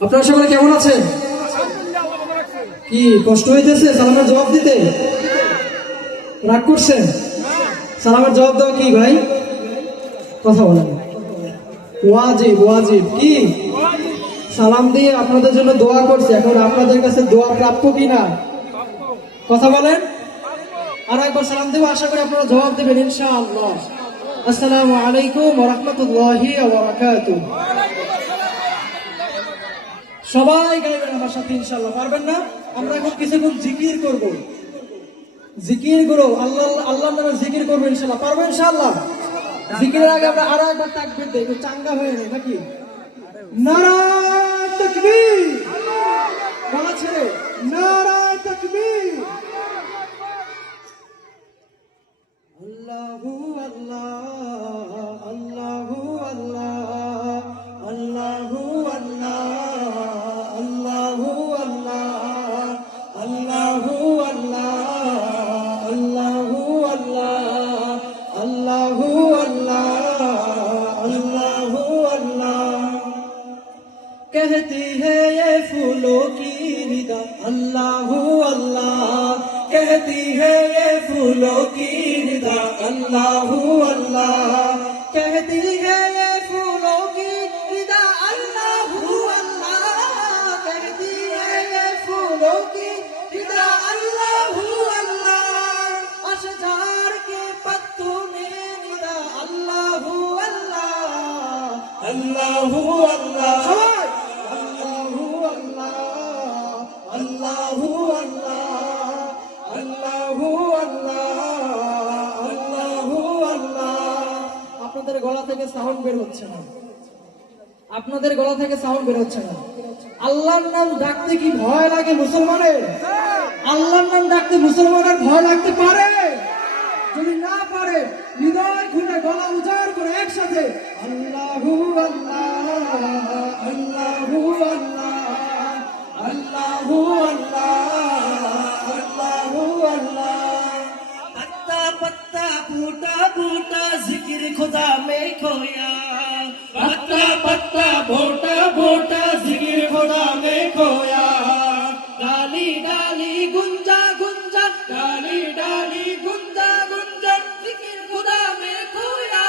আপনারা সবাই কেমন আছেন? কি কষ্ট হইতেছে? সালামের জবাব দিতে? রাগ করছেন? সালামের জবাব দাও কি ভাই? কথা বলেন। ওয়াজিব ওয়াজিব কি? সালাম দিয়ে আপনাদের জন্য দোয়া করছে। এখন আপনাদের কাছে দোয়া প্রাপ্য কি না কথা বলেন? একবার সালাম আশা করি আপনারা জবাব দেবেন, ইনশাআল্লাহ। আসসালামু আলাইকুম সবাই গাইবেন আমার সাথে, ইনশাআল্লাহ, পারবেন না? আমরা এখন কিছুক্ষণ জিকির করব। জিকির করো আল্লাহ আল্লাহ নামে জিকির করব, ইনশাআল্লাহ ইনশাআল্লাহ? জিকিরের আগে আমরা আরও একবার তাকবির দেই চাঙ্গা হয়ে নাকি? নারায় তাকবীর! अल्लाह अल्लाह कहती है ये फूलों की निदा। अल्लाह अल्लाह कहती है ये গলা থেকে সাউন্ড বের হচ্ছে না। আপনাদের গলা থেকে সাউন্ড বের হচ্ছে না। আল্লাহর নাম ডাকতে কি ভয় লাগে মুসলমানের? আল্লাহর নাম ডাকতে মুসলমানের ভয় লাগতে পারে? যদি না পারে, হৃদয় খুলে গলা উজাড় করে একসাথে, আল্লাহু আল্লাহ আল্লাহু আল্লাহ আল্লাহু আল্লাহ। पत्ता बूटा बूटा जिक्र खुदा में खोया पत्ता पत्ता बूटा बूटा जिक्र खुदा में खोया डाली डाली गुंजा गुंजा डाली डाली गुंजा गुंजा जिक्र खुदा में खोया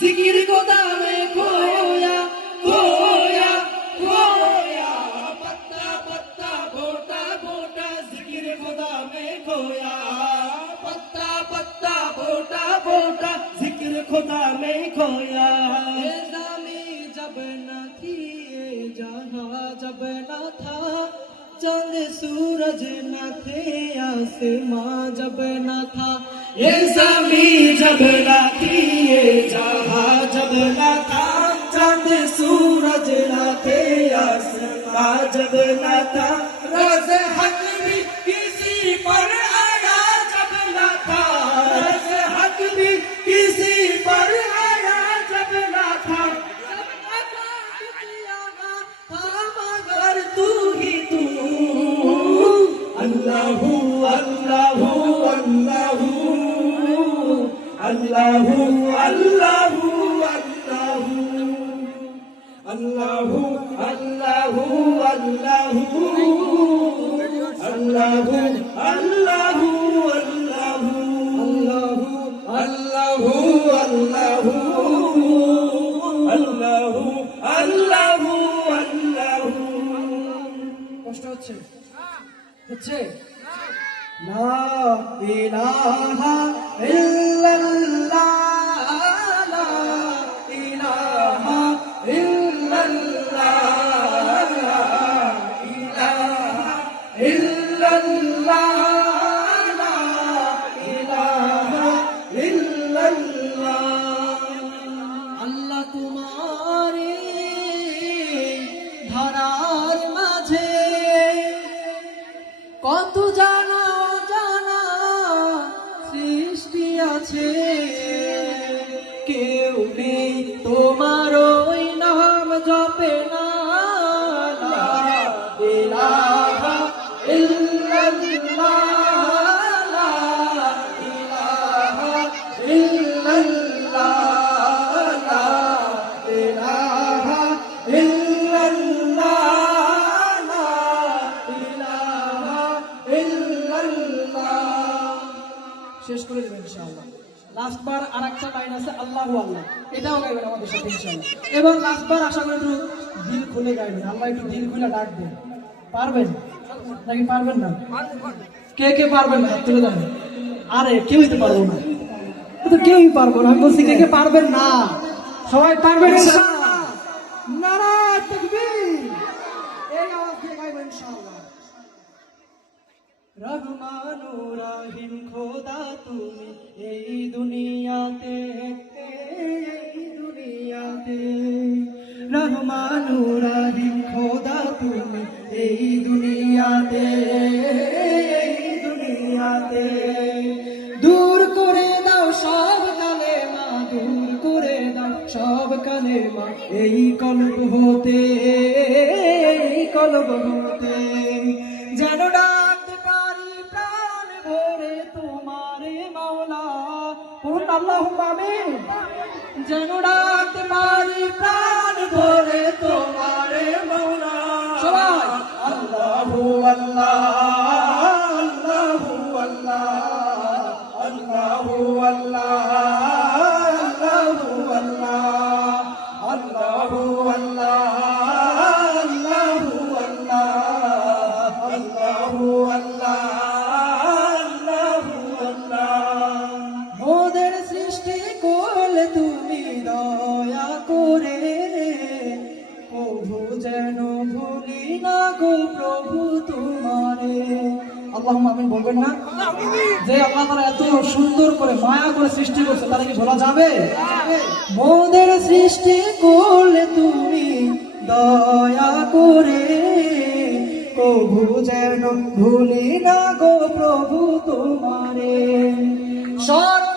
जिक्र खुदा में खोया खोया खुदा में खोया। जब न थी ये जहाँ जब न था चंद सूरज न थे आसमां जब न था। ये जमी जब न थी ये जहाँ जब न था चंद सूरज न थे आसमां जब न था। रज हक भी किसी पर আল্লাহু আল্লাহু আল্লাহু। আল্লাহু আল্লাহু আল্লাহু। আল্লাহু আল্লাহু আল্লাহু। আল্লাহু আল্লাহু আল্লাহু। আল্লাহু আল্লাহু না আছে, আল্লাহ আল্লাহ এটাও গাইবেন আমাদের সাথে, ইনশাআল্লাহ। এবার লাস্ট বার আশা করি একটু দিল খুলে গাইবেন আল্লাহ একটু দিল খুলে ডাকবেন পারবেন? নাকি পারবেন না? কে কে পারবেন? না তুলে দেন আরে কেউই তো পারব না। তো কেউই পারব না। বলছি, কে কে পারবেন না? সবাই পারবেন, ইনশাআল্লাহ। নারায় তাকবীর। এই আওয়াজ দিয়ে গাইবেন ইনশাআল্লাহ। রহমানু রাহিম খোদা তুমি এই দুনিয়াতে এই দুনিয়াতে। রহমানু রাহিম খোদা তুমি এই দুনিয়াতে এই দুনিয়াতে। দূর করে দাও সব কালে মা, দূর করে দাও সব কালে মা, এই কলব হতে, এই কলব হতে। যেন ডাকতে পারি প্রাণ ভরে তোমারে সবাই। আল্লাহু। আল্লাহ আমিন বলবেন না? যে আল্লাহ তারা এত সুন্দর করে মায়া করে সৃষ্টি করছে, তারা কি ভোলা যাবে? মোদের সৃষ্টি করলে তুমি দয়া করে প্রভু যেন ভুলি না গো প্রভু তোমারে। স্মরণ